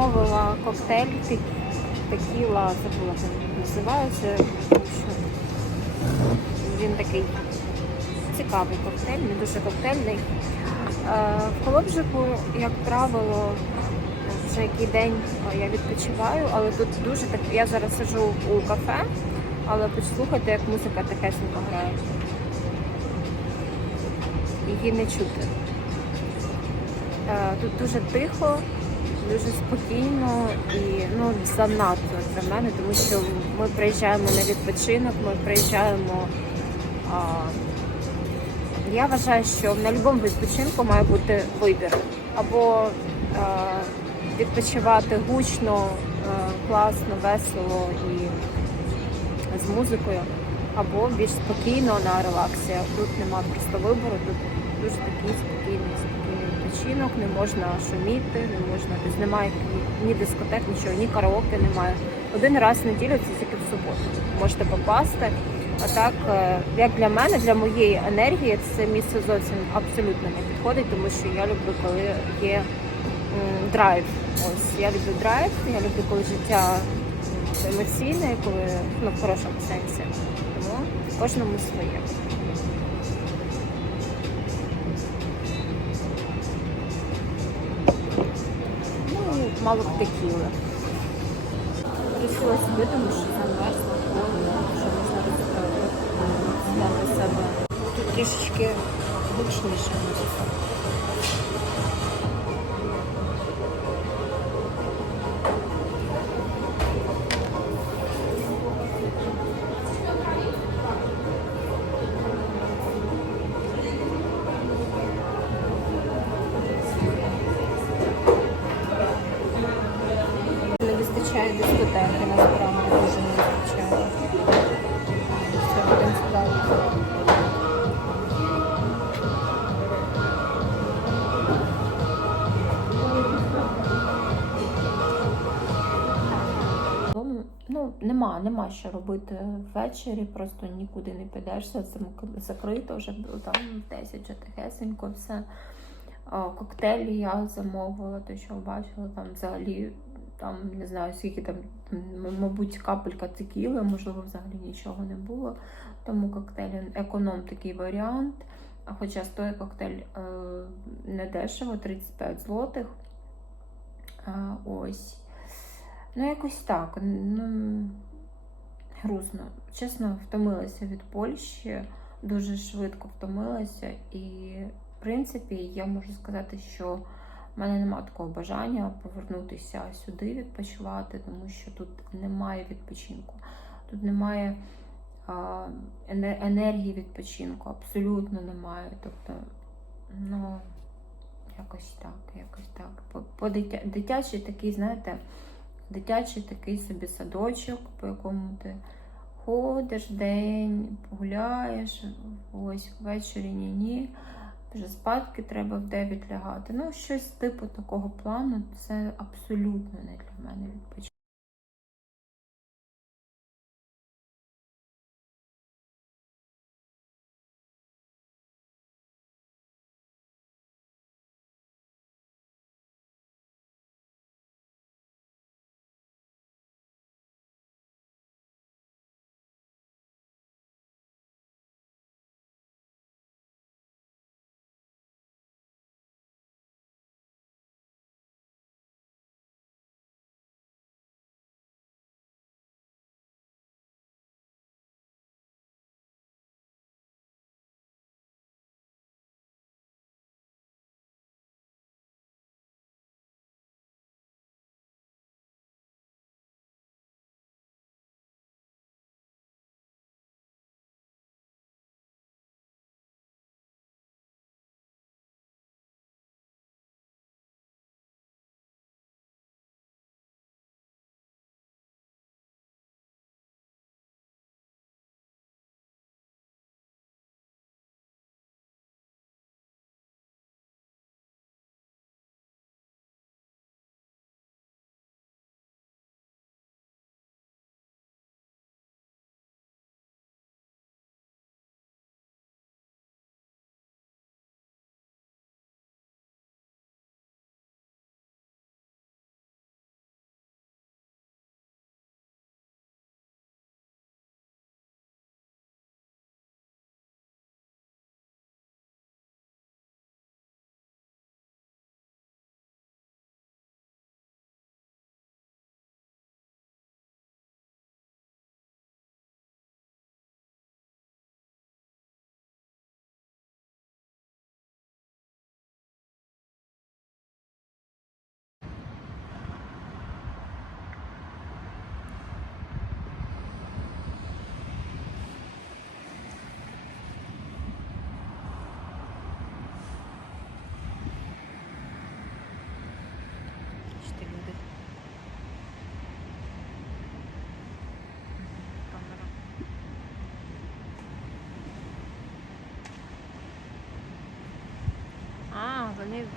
замовила коктейль тек- текіла, забула як називається. Він такий цікавий коктейль, не дуже коктейльний. Е, В Колобжику, як правило, вже який день е, я відпочиваю, але тут дуже так. Я зараз сиджу у кафе, але послухайте, як музика тихесенько грає. Її не чути. Е, Тут дуже тихо, дуже спокійно і ну, занадто для мене, тому що ми приїжджаємо на відпочинок, ми приїжджаємо. А, я вважаю, що на будь-якому відпочинку має бути вибір. Або е, відпочивати гучно, е, класно, весело і з музикою, або більш спокійно на релаксі. Тут немає просто вибору, тут дуже такий спокійний не можна шуміти, не можна, тобто немає ні, ні дискотек, нічого, ні караоке немає. Один раз в неділю це тільки в суботу. Можете попасти. А так, е, як для мене, для моєї енергії, це місце зовсім абсолютно не підходить, тому що я люблю, коли є драйв. Ось я люблю драйв, я люблю, коли життя емоційне, коли ну, в хорошому сенсі. Тому кожному своє. Мало б текіли. Просила себе, тому що замерзла, холодно, що можна розібрати для себе. Тут трішечки гучніше музика. Вистачає дискотеки, насправді дуже не вистачає. Все будемо справді. Ну, нема, нема що робити ввечері, просто нікуди не підеш, все закрито вже там 10 вже тихесенько, все. Коктейлі я замовила, те, що бачила, там взагалі там не знаю скільки там, мабуть, капелька текіли, можливо, взагалі нічого не було. Тому коктейль економ такий варіант. Хоча стоїть коктейль е, не дешево, 35 злотих. А, ось. Ну, якось так. Ну, грустно. Чесно, втомилася від Польщі, дуже швидко втомилася. І, в принципі, я можу сказати, що в мене немає такого бажання повернутися сюди відпочивати, тому що тут немає відпочинку. Тут немає енергії відпочинку, абсолютно немає. Тобто, ну, якось так, якось так. По, по дитя, дитячий такий, знаєте, дитячий такий собі садочок, по якому ти ходиш день, гуляєш, ось ввечері ні-ні. Вже спадки треба в 9 лягати. Ну, щось типу такого плану, це абсолютно не для мене відпочинок.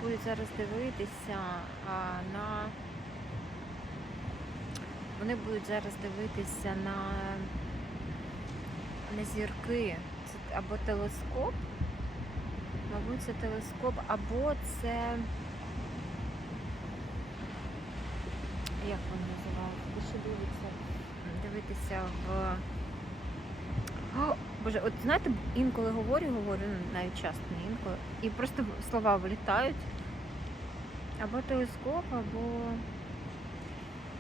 Будуть зараз дивитися на. Вони будуть зараз дивитися на, на зірки. Це або телескоп, мабуть, це телескоп, або це. Як воно називається? Що дивиться? Дивитися в. О, Боже, от знаєте, інколи говорю, говорю, навіть часто не інколи, і просто слова вилітають. Або телескоп, або.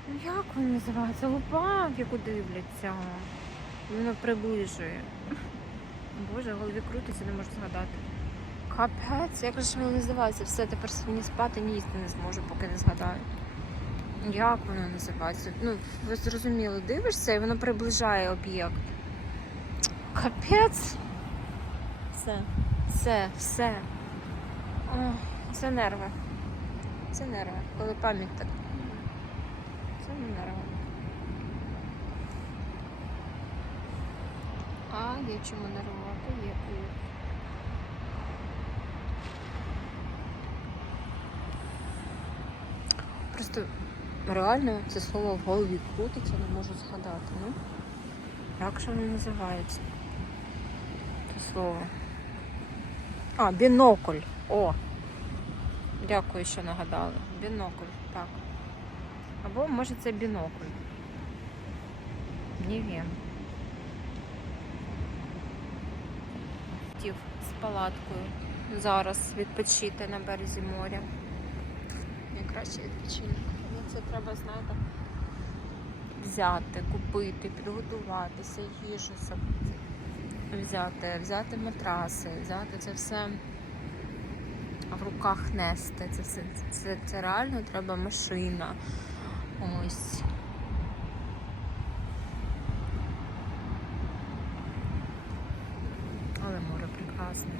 Ну як воно називається? Лупа, в яку дивляться. Воно приближує. Боже, в голові крутиться, не можу згадати. Капець, як же воно називається? Все, тепер ні спати, ні їсти не зможу, поки не згадаю. Як воно називається? Ну, ви зрозуміли, дивишся і воно приближає об'єкт. Капець. Все, все, все. Це нерви. Це нерви. Коли пам'ять так. Це не нерви. А, є чому нервувати, є привіт. Просто реально це слово в голові крутиться, не можу згадати. Ну, як же воно називається? Це слово. А, бінокль. О! Дякую, що нагадали. Бінокль, так. Або може це бінокль. Не wiem. Хотів з палаткою зараз відпочити на березі моря. Найкращий відпочинок. Це треба, знаєте, взяти, купити, підготуватися, їжу собі взяти, взяти матраси, взяти це все в руках нести. Це все це, це реально треба машина. Ось. Але море прекрасне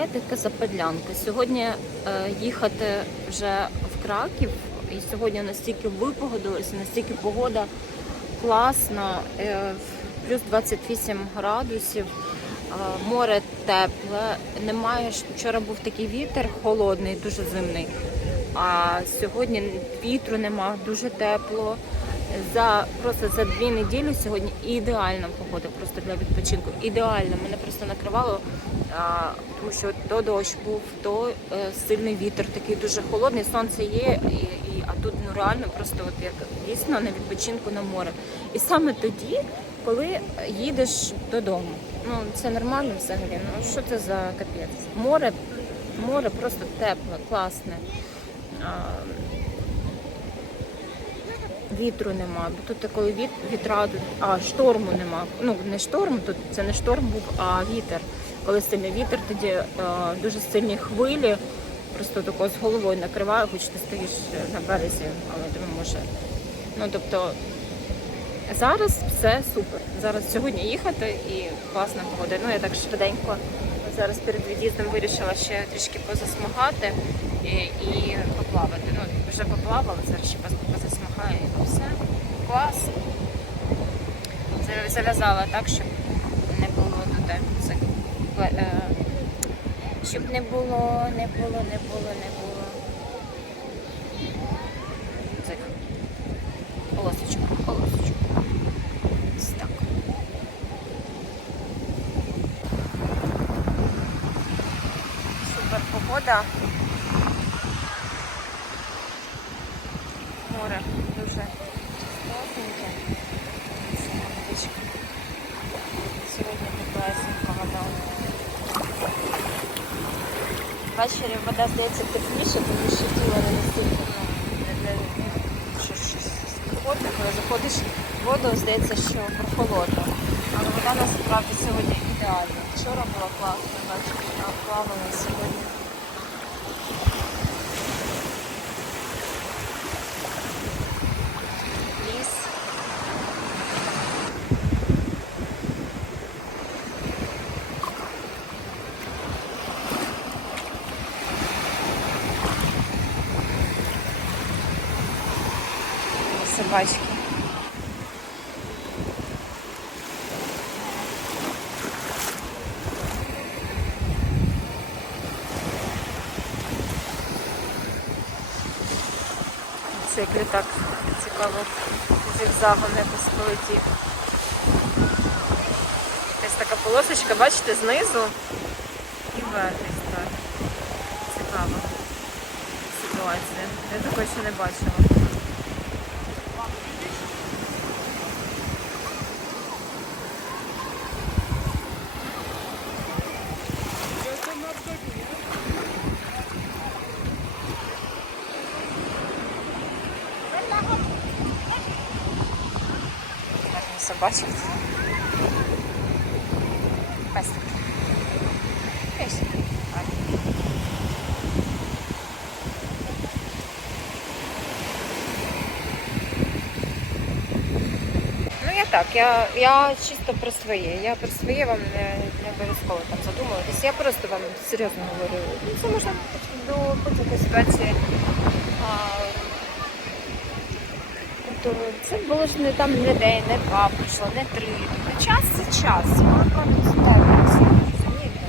Представляєте, западлянка. Сьогодні е, їхати вже в Краків, і сьогодні настільки випогодилося, настільки погода класна, е, плюс 28 градусів, е, море тепле, немає вчора був такий вітер холодний, дуже зимний. А сьогодні вітру нема, дуже тепло. За просто за дві неділі сьогодні ідеальна погода просто для відпочинку. Ідеально. Мене просто накривало, а, тому що то дощ був, то е, сильний вітер, такий дуже холодний, сонце є, і, і, а тут ну реально просто от як дійсно на відпочинку на море. І саме тоді, коли їдеш додому. Ну це нормально взагалі. Ну що це за капець? Море Море просто тепле, класне. А, Вітру нема, бо тут коли віт, вітра, а шторму нема. Ну не шторм, тут це не шторм був, а вітер. Коли сильний вітер, тоді е, дуже сильні хвилі, просто тако з головою накриває, хоч ти стоїш на березі, але думаю, може. Ну тобто зараз все супер. Зараз сьогодні їхати і класна погода. Ну я так швиденько зараз перед від'їздом вирішила ще трішки позасмагати і, і поплавати. Ну, вже поплавала, зараз ще поз- позасмагаю і все. Клас. Зав'язала так, щоб не було туди. е, щоб не було, не було, не було, не було. Цих полосочку, полосочку. Ось так. Супер погода. Море дуже класненьке. Сама водичка. Сьогодні теплесенька вода. Ввечері вода здається тепліше, тому що тіло не настільки ну, коли заходиш в воду, здається, що прохолодно. Але вода насправді сьогодні ідеальна. Вчора було класна, бачите, а плавали сьогодні. Собачки. Цей літак цікаво зігзагом якось полетів. Якась така полосочка, бачите, знизу і вверх. Цікава ситуація. Я такої ще не бачила. Песик. Песик. Ну я так, я, я чисто про своє. Я про своє вам не, не обов'язково там задумуватись. Я просто вам серйозно говорю. Ну, це можна до будь-якої ситуації. А, Тобто це було ж не там не день, не два пройшло, не три. Тобто час це час. Ми просто цікавимося. Розумієте?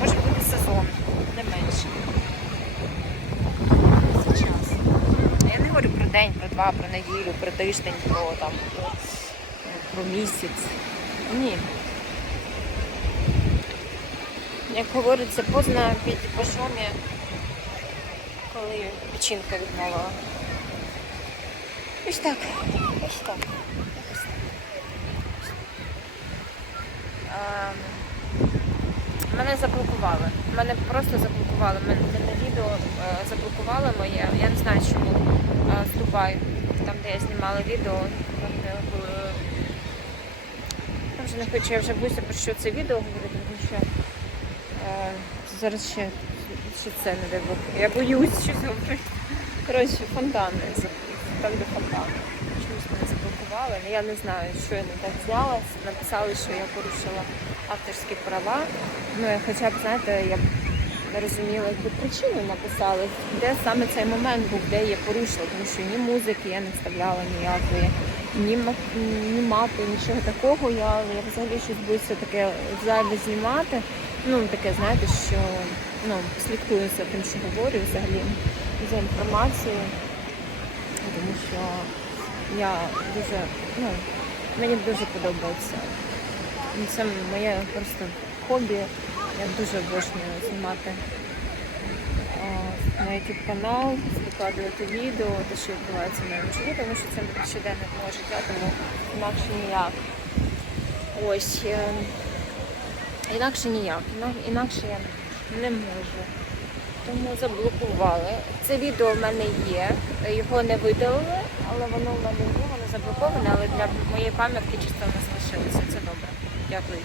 Може бути сезон, не менше. Це час. Я не говорю про день, про два, про неділю, про тиждень, про там про, про місяць. Ні. Як говориться, поздно під по шумі, коли печінка відмовила. Ось так. Ось так. Ось так. Ем, Мене заблокували. Мене просто заблокували. Мене, мене відео е, заблокували моє. Я не знаю, чому е, з Дубаю, там, де я знімала відео, там, де були. Я вже не хочу, я вже боюся про що це відео говорити, тому що е, зараз ще, ще це не дай. Я боюсь щось говорити. Коротше, фонтани. Там, де фонтани. Чомусь мене заблокували. Я не знаю, що я не так зняла. Написали, що я порушила авторські права. Ну, хоча б, знаєте, я б не розуміла, яку причину написали, де саме цей момент був, де я порушила, тому що ні музики я не вставляла ніякої, ні, ні мати, нічого такого. Я, я взагалі щось боюся таке зайве знімати. Ну, таке, знаєте, що ну, слідкую за тим, що говорю, взагалі за інформацією, тому що я дуже, ну, мені дуже подобається. Ну, Це моє просто хобі. Я дуже обожнюю знімати на YouTube канал, викладувати відео, те, що відбувається моєму житті, тому що це щоденне моє життя, тому інакше ніяк. Ось. е, Інакше ніяк. Інакше я не можу. Тому заблокували. Це відео в мене є, його не видалили, але воно в мене є, воно заблоковане, але для моєї пам'ятки чисто не залишилося. Це добре. Дякую.